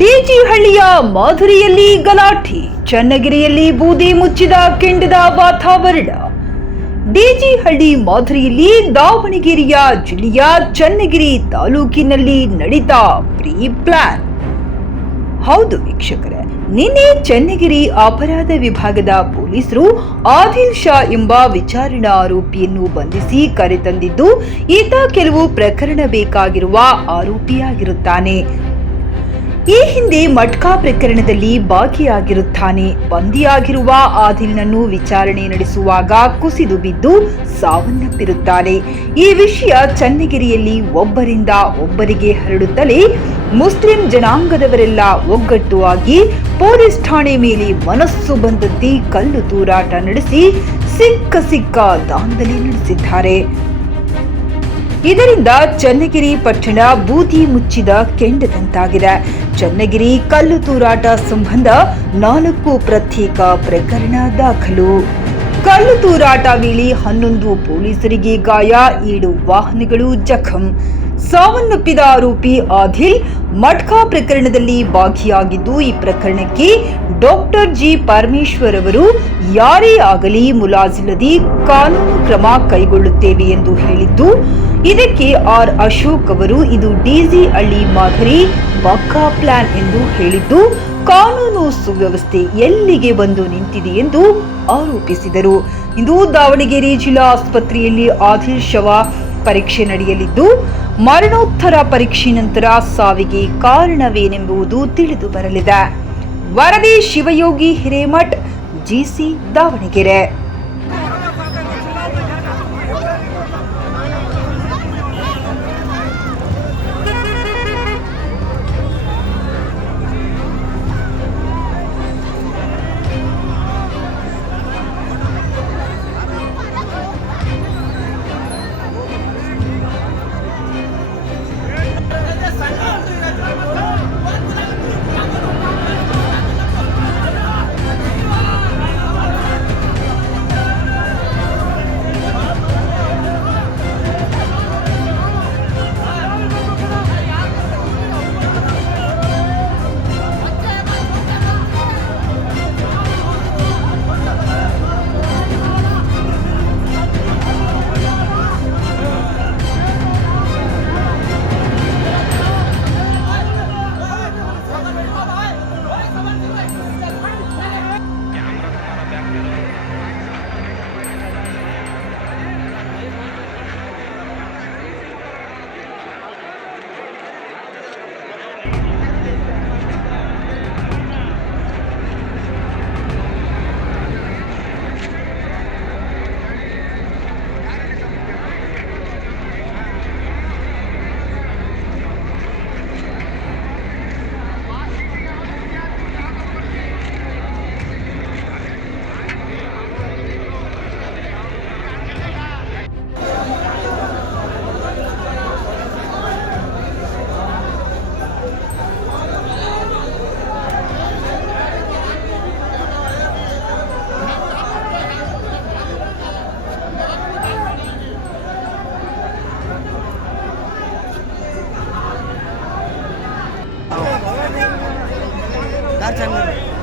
ಡಿಜಿಹಳ್ಳಿಯ ಮಾಧುರಿಯಲ್ಲಿ ಗಲಾಟೆ, ಚನ್ನಗಿರಿಯಲ್ಲಿ ಬೂದಿ ಮುಚ್ಚಿದ ಕೆಂಡದ ವಾತಾವರಣ. ಡಿಜಿಹಳ್ಳಿ ಮಾಧುರಿಯಲ್ಲಿ ದಾವಣಗೆರೆಯ ಜಿಲ್ಲೆಯ ಚನ್ನಗಿರಿ ತಾಲೂಕಿನಲ್ಲಿ ನಡೆದ ಪ್ರೀ ಪ್ಲಾನ್. ಹೌದು ವೀಕ್ಷಕರೇ, ನಿನ್ನೆ ಚನ್ನಗಿರಿ ಅಪರಾಧ ವಿಭಾಗದ ಪೊಲೀಸರು ಆದಿಲ್ ಶಾ ಎಂಬ ವಿಚಾರಣಾ ಆರೋಪಿಯನ್ನು ಬಂಧಿಸಿ ಕರೆತಂದಿದ್ದು, ಈತ ಕೆಲವು ಪ್ರಕರಣ ಬೇಕಾಗಿರುವ ಆರೋಪಿಯಾಗಿರುತ್ತಾನೆ. ಈ ಹಿಂದೆ ಮಟ್ಕಾ ಪ್ರಕರಣದಲ್ಲಿ ಭಾಗಿಯಾಗಿರುತ್ತಾನೆ. ಬಂಧಿಯಾಗಿರುವ ಆದಿಲ್ನನ್ನು ವಿಚಾರಣೆ ನಡೆಸುವಾಗ ಕುಸಿದು ಬಿದ್ದು ಸಾವನ್ನಪ್ಪಿರುತ್ತಾನೆ. ಈ ವಿಷಯ ಚನ್ನಗಿರಿಯಲ್ಲಿ ಒಬ್ಬರಿಂದ ಒಬ್ಬರಿಗೆ ಹರಡುತ್ತಲೇ ಮುಸ್ಲಿಂ ಜನಾಂಗದವರೆಲ್ಲ ಒಗ್ಗಟ್ಟು ಆಗಿ ಪೊಲೀಸ್ ಠಾಣೆ ಮೇಲೆ ಮನಸ್ಸು ಬಂದಂತೆ ಕಲ್ಲು ತೂರಾಟ ನಡೆಸಿ ಸಿಕ್ಕ ದಾಂಧಲೆ ನಡೆಸಿದ್ದಾರೆ. ಇದರಿಂದ ಚನ್ನಗಿರಿ ಪಟ್ಟಣ ಬೂದಿ ಮುಚ್ಚಿದ ಕೆಂಡದಂತಾಗಿದೆ. ಚನ್ನಗಿರಿ ಕಲ್ಲು ತೂರಾಟ ಸಂಬಂಧ 4 ಪ್ರತ್ಯೇಕ ಪ್ರಕರಣ ದಾಖಲು. ಕಲ್ಲು ತೂರಾಟ ವೇಳೆ 11 ಪೊಲೀಸರಿಗೆ ಗಾಯ, 7 ವಾಹನಗಳು ಜಖಂ. ಸಾವನ್ನಪ್ಪಿದ ಆರೋಪಿ ಆದಿಲ್ ಮಟ್ಕಾ ಪ್ರಕರಣದಲ್ಲಿ ಭಾಗಿಯಾಗಿದ್ದು, ಈ ಪ್ರಕರಣಕ್ಕೆ ಡಾಕ್ಟರ್ ಜಿ ಪರಮೇಶ್ವರ್ ಅವರು ಯಾರೇ ಆಗಲಿ ಮುಲಾಜಿಲ್ಲದೆ ಕಾನೂನು ಕ್ರಮ ಕೈಗೊಳ್ಳುತ್ತೇವೆ ಎಂದು ಹೇಳಿದ್ದು, ಇದಕ್ಕೆ ಆರ್ ಅಶೋಕ್ ಅವರು ಇದು ಡಿಜಿಹಳ್ಳಿ ಮಾದರಿ ಮಕ್ಕಾ ಪ್ಲಾನ್ ಎಂದು ಹೇಳಿದ್ದು, ಕಾನೂನು ಸುವ್ಯವಸ್ಥೆ ಎಲ್ಲಿಗೆ ಬಂದು ನಿಂತಿದೆ ಎಂದು ಆರೋಪಿಸಿದರು. ಇಂದು ದಾವಣಗೆರೆ ಜಿಲ್ಲಾ ಆಸ್ಪತ್ರೆಯಲ್ಲಿ ಆದಿಲ್ ಶವ ಪರೀಕ್ಷೆ ನಡೆಯಲಿದ್ದು, ಮರಣೋತ್ತರ ಪರೀಕ್ಷೆ ನಂತರ ಸಾವಿಗೆ ಕಾರಣವೇನೆಂಬುದು ತಿಳಿದು ಬರಲಿದೆ. ವರದಿ Shivayogi Hiremath, GC, Davanagere. Dar jangan.